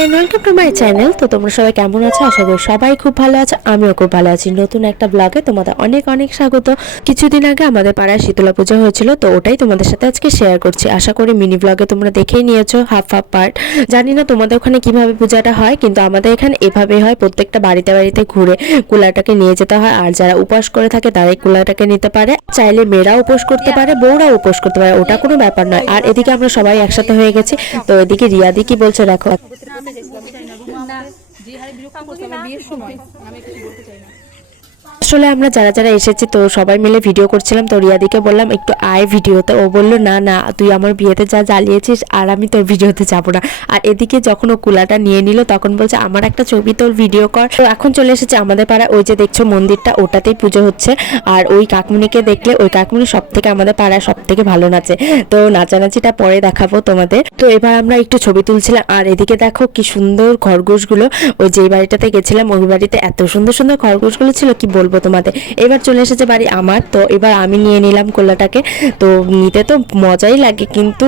And welcome to my channel তো তোমরা সবাই কেমন আছো? আশা করি সবাই খুব ভালো আছে, আমিও খুব ভালো আছি। নতুন একটা ব্লগে তোমাদের অনেক অনেক স্বাগত। কিছুদিন আগে আমাদের পাড়ায় শীতলা পুজো হয়েছিল, তো ওটাই তোমাদের সাথে আজকে শেয়ার করছি। আশা করি মিনি ব্লগে তোমরা দেখেই নিয়েছো হাফ হাফ পার্ট জানি না তোমাদের ওখানে কীভাবে পূজাটা হয়, কিন্তু আমাদের এখানে এভাবেই হয়, প্রত্যেকটা বাড়িতে বাড়িতে ঘুরে কুলাটাকে নিয়ে যেতে হয়, আর যারা উপোস করে থাকে তারাই কুলাটাকে নিতে পারে। চাইলে মেয়েরাও উপোস করতে পারে, বউরাও উপোস করতে পারে, ওটা কোনো ব্যাপার নয়। আর এদিকে আমরা সবাই একসাথে হয়ে গেছি, তো এদিকে রিয়াদি কি বলছে দেখো? যে হারে বিরক্ত বিয়ের সময় আমি কিছু বলতে চাই না। আসলে আমরা যারা যারা এসেছি, তো সবাই মিলে ভিডিও করছিলাম। তো রিয়াদিকে বললাম, একটু আয় ভিডিওতে। ও বলল, না না, তুই আমার বিয়েতে যা জ্বালিয়েছিস, আর আমি তোর ভিডিওতে যাব না। আর এদিকে যখন ও কুলাটা নিয়ে নিল, তখন বলছে, আমার একটা ছবি তোর ভিডিও কর। তো এখন চলে এসেছে আমাদের পাড়া ওই যে দেখছ, মন্দিরটা, ওটাতেই পুজো হচ্ছে। আর ওই কাকমুনিকে দেখলে, ওই কাকমুনি সব থেকে আমাদের পাড়ায় সব থেকে ভালো নাচে। তো নাচানাচিটা পরে দেখাবো তোমাদের। তো এবার আমরা একটু ছবি তুলছিলাম। আর এদিকে দেখো, কি সুন্দর খরগোশগুলো। ওই যে বাড়িটাতে গেছিলাম, ওই বাড়িতে এত সুন্দর সুন্দর খরগোশগুলো ছিল, কি বলব তোমাদের। এবার চলে এসেছে বাড়ি আমার, তো এবার আমি নিয়ে নিলাম কোলাটাকে। তো নিতে তো মজাই লাগে, কিন্তু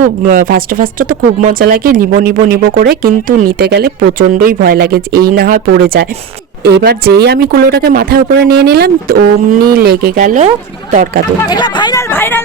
ফার্স্টে ফার্স্টে তো খুব মজা লাগে, নিব নিব নিব করে, কিন্তু নিতে গেলে প্রচণ্ডই ভয় লাগে এই না হয় পড়ে যায়। এবার যেই আমি কুলোটাকে মাথার উপরে নিয়ে নিলাম অমনি লেগে গেল তরকাতে এটা ভাইরাল ভাইরাল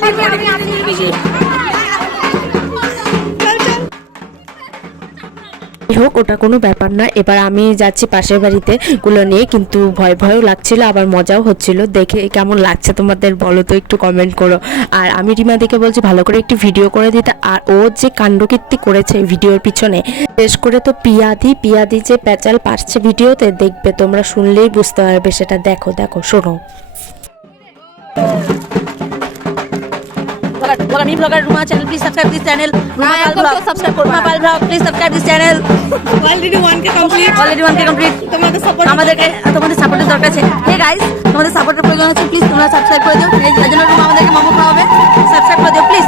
হোক, ওটা কোনো ব্যাপার না। এবার আমি যাচ্ছি পাশের বাড়িতে। গুলো নিয়ে কিন্তু ভয় ভয়ও লাগছিল, আবার মজাও হচ্ছিল। দেখে কেমন লাগছে তোমাদের বলো তো, একটু কমেন্ট করো। আর আমি রিমাদিকে বলছি, ভালো করে একটু ভিডিও করে দিতে। আর ও যে কাণ্ডকীর্তি করেছে ভিডিওর পিছনে, বিশেষ করে তো পিয়াদি পিয়াদি যে প্যাচাল পারছে ভিডিওতে, দেখবে তোমরা শুনলেই বুঝতে পারবে, সেটা দেখো দেখো, শোনো। ব্লগার আমি blogger Ruma channel please subscribe this channel Ruma Pal blog subscribe করুন Ruma Pal blog please subscribe this channel already one K complete already one K complete তোমাদের সাপোর্ট আমাদেরকে তোমাদের সাপোর্টের দরকার আছে। হে গাইস তোমাদের সাপোর্টের প্রয়োজন আছে প্লিজ তোমরা সাবস্ক্রাইব করে দিও। এই জন্য রুমা আমাদেরকে মোমো খাওয়াবে সাবস্ক্রাইব করে দিও please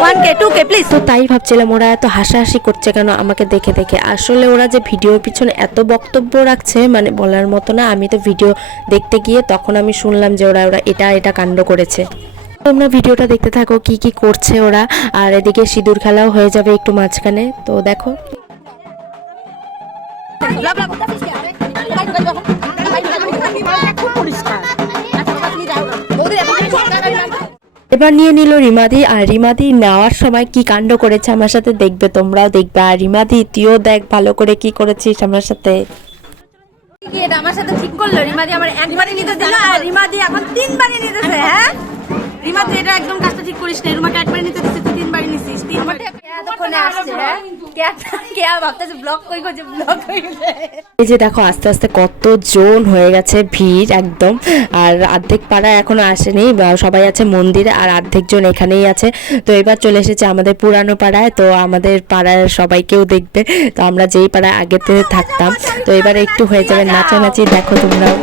one K two K please তো তাই ভাবছিলাম ওরা এত হাসাহাসি করছে কেন আমাকে দেখে দেখে। আসলে ওরা যে ভিডিওর পিছনে এত বক্তব্য রাখছে মানে বলার মতো না আমি তো ভিডিও দেখতে গিয়ে তখন আমি শুনলাম যে ওরা ওরা এটা এটা কাণ্ড করেছে। তোমরা ভিডিওটা দেখতে থাকো কি কি করছে ওরা। আর এদিকে সিঁদুর খেলাও হয়ে যাবে একটু মাঝখানে। তো দেখো। এবার নিয়ে নিল রিমাদি। আর রিমাদি নেওয়ার সময় কি কাণ্ড করেছে আমার সাথে দেখবে তোমরাও দেখবে। আর রিমাদি, তুইও দেখ ভালো করে কি করেছিস আমার সাথে। আমার সাথে ঠিক করল। রিমাদি আমার একবারই নিতে দিল। আর রিমাদি এখন তিনবারই নিতেছে হ্যাঁ? রিমাদি এটা একদম কাজটা ঠিক করিস না রুমাকে একবারই নিতে দিচ্ছে তুই নিছিস। তিনবার হ্যাঁ? এই যে দেখো আস্তে আস্তে কত জন হয়ে গেছে ভিড় একদম আর অর্ধেক পাড়া এখনও আসেনি বা সবাই আছে মন্দিরে আর অর্ধেক জন এখানেই আছে। তো এবার চলে এসেছে আমাদের পুরানো পাড়ায় তো আমাদের পাড়ার সবাইকেও দেখবে। তো আমরা যেই পাড়ায় আগেতে থাকতাম তো এবার একটু হয়ে যাবে নাচানাচি দেখো তোমরাও।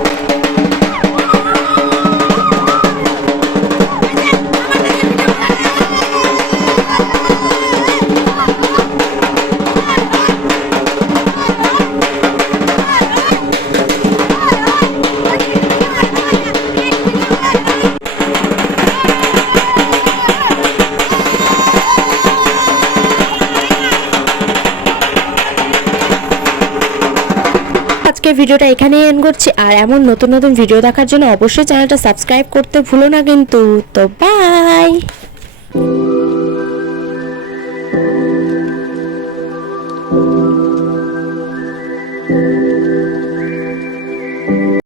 আজকে ভিডিওটা এখানেই এন্ড করছি। আর এমন নতুন নতুন ভিডিও দেখার জন্য অবশ্যই চ্যানেলটা সাবস্ক্রাইব করতে ভুলো না কিন্তু। তো বাই